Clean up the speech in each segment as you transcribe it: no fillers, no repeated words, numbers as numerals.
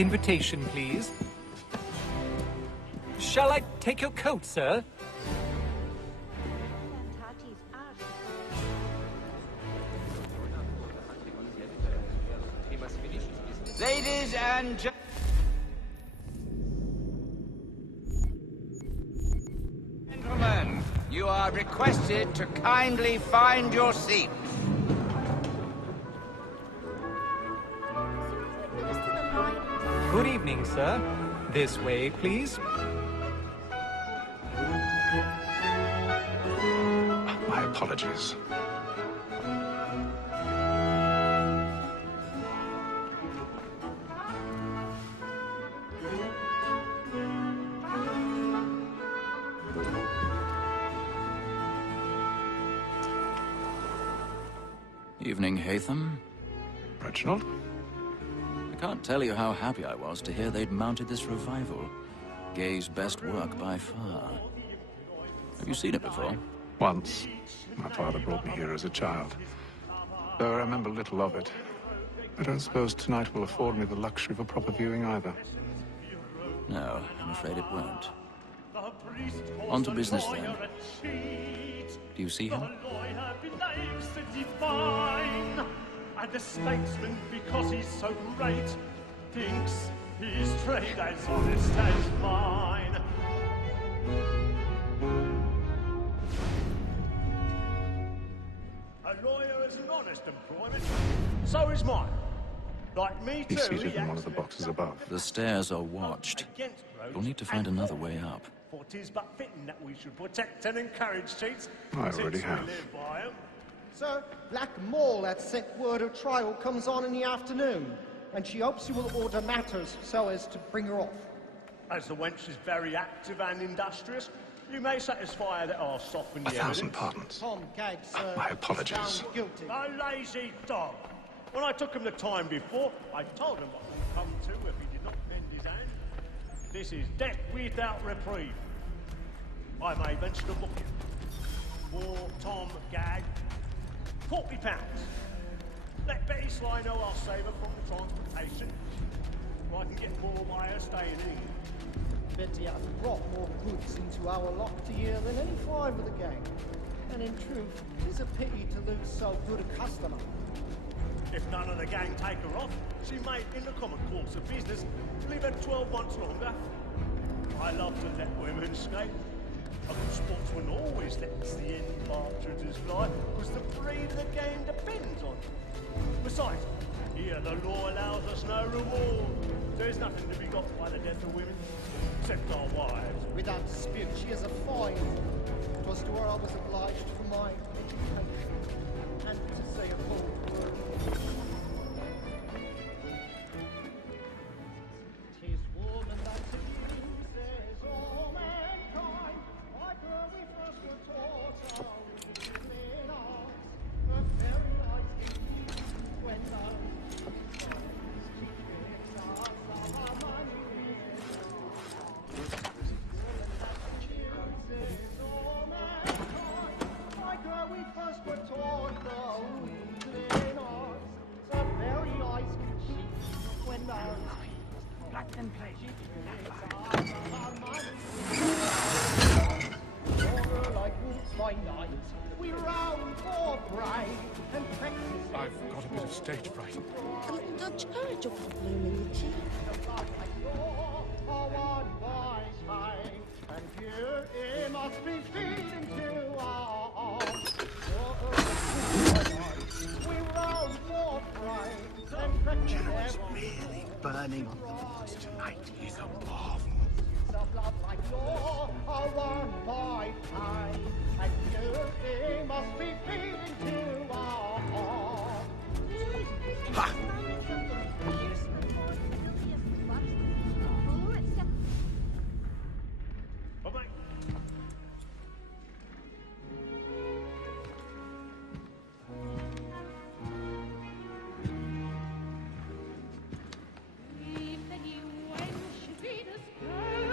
invitation, please. Shall I take your coat, sir? Ladies and gentlemen, you are requested to kindly find your seats. Good evening, sir. This way, please. My apologies. Evening, Haytham. Reginald? I can't tell you how happy I was to hear they'd mounted this revival. Gay's best work by far. Have you seen it before? Once. My father brought me here as a child. Though I remember little of it. I don't suppose tonight will afford me the luxury of a proper viewing either. No, I'm afraid it won't. On to business then. Do you see him? And the statesman, because he's so great, thinks his trade as honest as mine. A lawyer is an honest employment, so is mine. Like me too. He's seated in one of the boxes above. The stairs are watched. You'll need to find another way up. For 'tis but fitting that we should protect and encourage cheats. I already since have. we live by 'em. Sir, Black Mole had sent word her trial comes on in the afternoon, and she hopes you will order matters so as to bring her off. As the wench is very active and industrious, you may satisfy her that I'll soften the 1,000 evidence. pardons. Tom Gag, sir. My apologies. is found guilty. A lazy dog. When I took him the time before, I told him what would come to if he did not bend his hand. This is death without reprieve. I may venture to book him. For Tom Gag, £40. Let Betty Sly know I'll save her from the transportation. Or I can get more by her staying in. Betty has brought more goods into our locked year than any five of the gang. And in truth, it is a pity to lose so good a customer. If none of the gang take her off, she may, in the common course of business, leave her 12 months longer. I love to let women skate. A good sportsman always lets the end partridges fly, because the breed of the game depends on it. Besides, here the law allows us no reward. There's nothing to be got by the death of women, except our wives. Without dispute, she is a fine. 'Twas to her I was obliged for my education, and to say a bold word. 'Tis woman that seduces all mankind, like her we first were taught our within arms. Her very eyes can see when the we round for bride and practice. I've got a bit of stage fright. A little Dutch courage will put bloom in your cheek. And here it must be feeding to our arms. We round for bride and practice. General's really burning on the boards tonight. He's a marvel. Of love like law are won by time, and here it must be feeding to our heart. Ha! Bye-bye.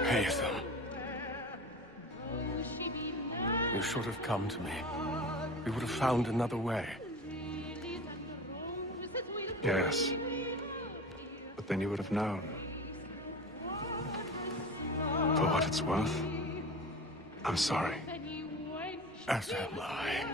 Haytham. You should have come to me. We would have found another way. Yes. But then you would have known. For what it's worth, I'm sorry. As am I.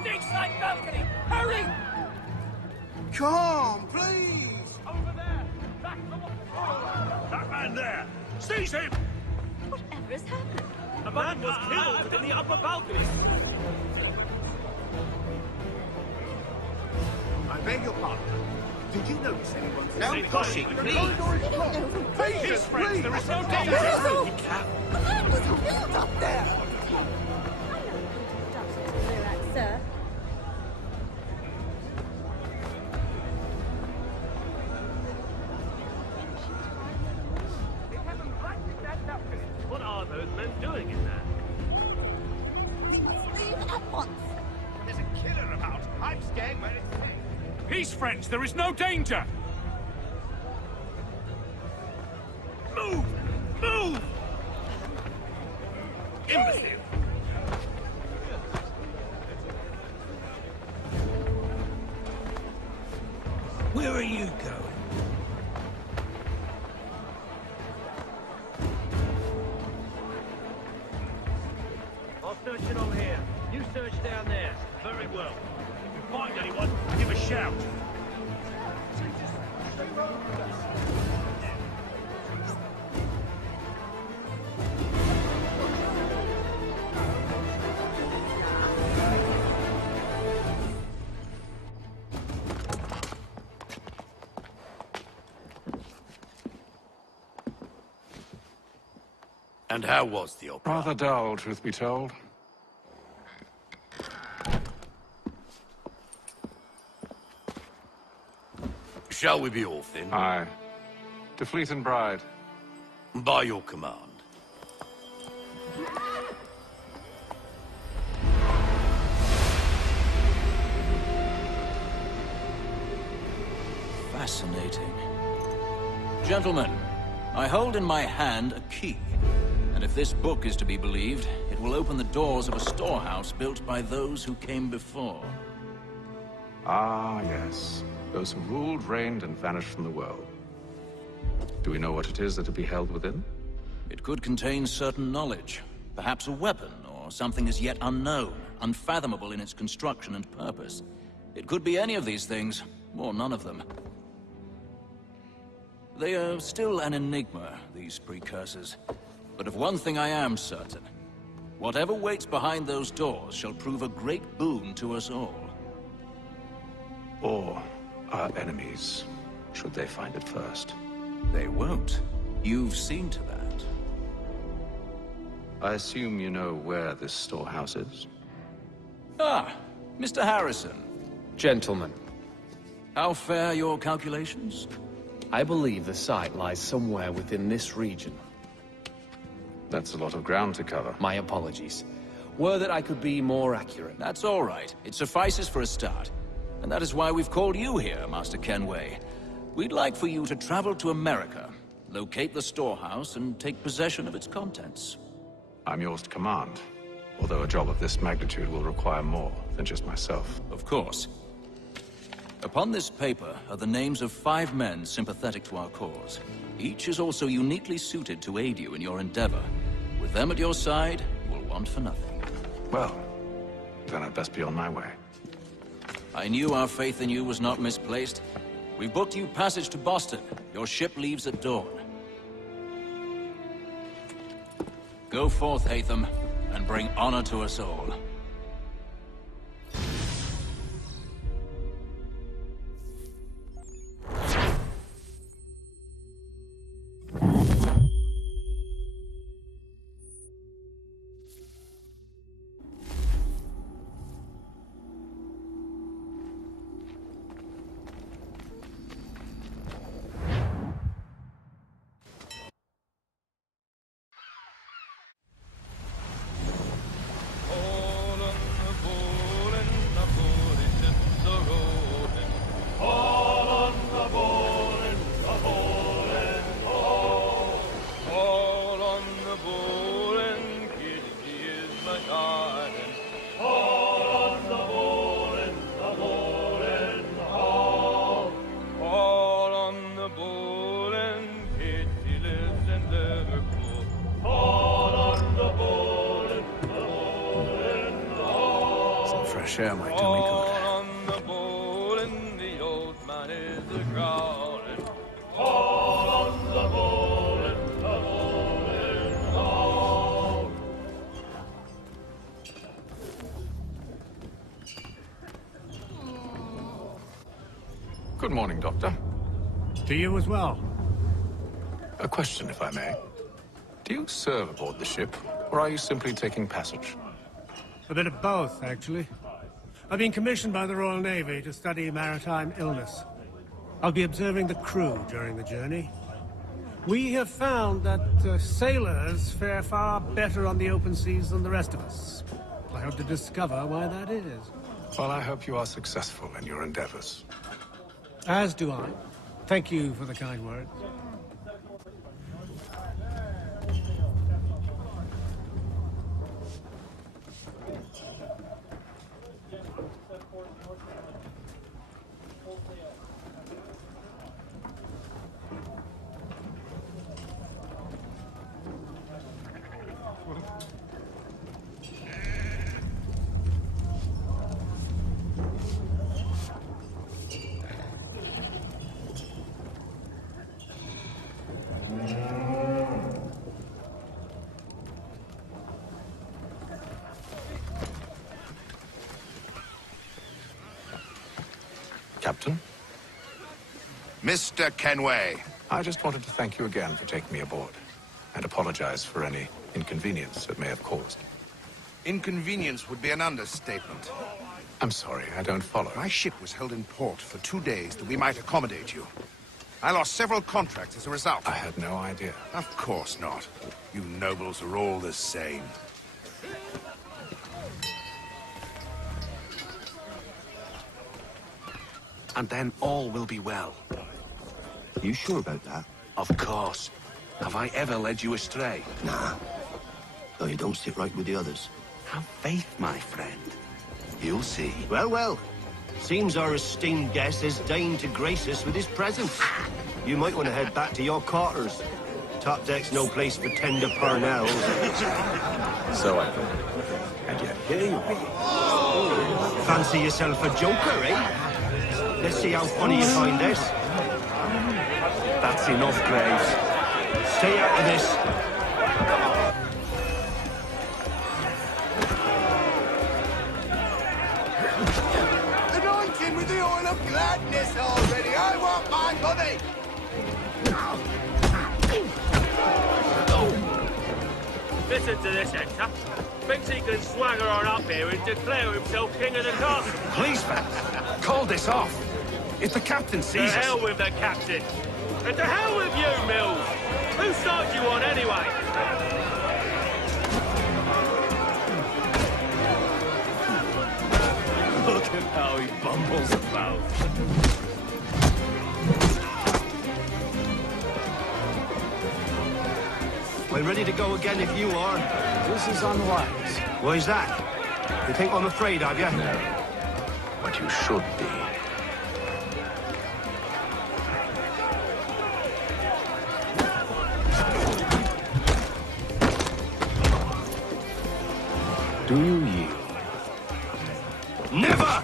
Stage-side balcony! Hurry! Come, please! Over there! That man there! Seize him! Whatever has happened? A man was killed in the upper balcony! I beg your pardon. Did you notice anyone? No pushing, please. His friends, there is no danger! The man was killed up there! Sir. What are those men doing in there? We must leave at once. There's a killer about. I'm scared where it's safe. Peace, friends, there is no danger! Move! Move! Imbecile! Where are you going? I'll search it on here. You search down there. Very well. If you find anyone, give a shout. And how was the opera? Rather dull, truth be told. Shall we be off then? Aye. To Fleet and Bride. By your command. Fascinating. Gentlemen, I hold in my hand a key. And if this book is to be believed, it will open the doors of a storehouse built by those who came before. Ah, yes. Those who ruled, reigned, and vanished from the world. Do we know what it is that will be held within? It could contain certain knowledge, perhaps a weapon, or something as yet unknown, unfathomable in its construction and purpose. It could be any of these things, or none of them. They are still an enigma, these precursors. But of one thing I am certain. Whatever waits behind those doors shall prove a great boon to us all. Or our enemies, should they find it first. They won't. You've seen to that. I assume you know where this storehouse is? Ah, Mr. Harrison. Gentlemen, How fare your calculations? I believe the site lies somewhere within this region. That's a lot of ground to cover. My apologies. Were that I could be more accurate. That's all right. It suffices for a start. And that is why we've called you here, Master Kenway. We'd like for you to travel to America, locate the storehouse, and take possession of its contents. I'm yours to command, although a job of this magnitude will require more than just myself. Of course. Upon this paper are the names of 5 men sympathetic to our cause. Each is also uniquely suited to aid you in your endeavor. With them at your side, you'll want for nothing. Well, then I'd best be on my way. I knew our faith in you was not misplaced. We've booked you passage to Boston. Your ship leaves at dawn. Go forth, Haytham, and bring honor to us all. air, my Tommy. On the ball and the old man is a-growling. All on the ball and the ball is all. Good morning, Doctor. To you as well. A question, if I may. Do you serve aboard the ship, or are you simply taking passage? A bit of both, actually. I've been commissioned by the Royal Navy to study maritime illness. I'll be observing the crew during the journey. We have found that sailors fare far better on the open seas than the rest of us. I hope to discover why that is. Well, I hope you are successful in your endeavors. As do I. Thank you for the kind words. Captain? Mr. Kenway. I just wanted to thank you again for taking me aboard, and apologize for any inconvenience it may have caused. Inconvenience would be an understatement. I'm sorry, I don't follow. My ship was held in port for 2 days that we might accommodate you. I lost several contracts as a result. I had no idea. Of course not. You nobles are all the same. And then all will be well. You sure about that? Of course. Have I ever led you astray? Nah. Though you don't sit right with the others. Have faith, my friend. You'll see. Well, well. Seems our esteemed guest has deigned to grace us with his presence. You might want to head back to your quarters. Top deck's no place for tender parnells. So I thought. And yet here you are. Fancy yourself a joker, eh? Let's see how funny you find this. That's enough, Graves. Stay out of this. Anoint him with the oil of gladness already. I want my money. Listen to this, Hector. Thinks he can swagger on up here and declare himself king of the castle. Please, man. Call this off. If the captain To sees us... hell with the captain. And to hell with you, Mills. Whose side you on, anyway? Look at how he bumbles about. We're ready to go again if you are. This is unwise. Why's that? You think I'm afraid of you? No. But you should be. Do you yield? Never!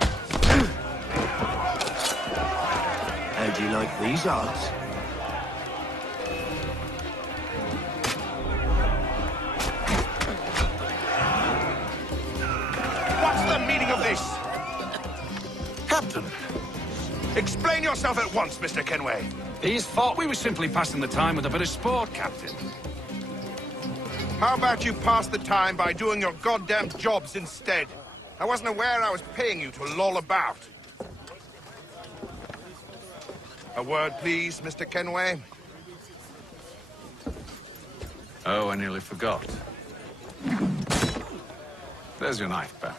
How'd you like these odds? What's the meaning of this? Captain, Explain yourself at once, Mr. Kenway. he's thought we were simply passing the time with a bit of sport, Captain. How about you pass the time by doing your goddamn jobs instead? I wasn't aware I was paying you to loll about. A word, please, Mr. Kenway. Oh, I nearly forgot. There's your knife, pal.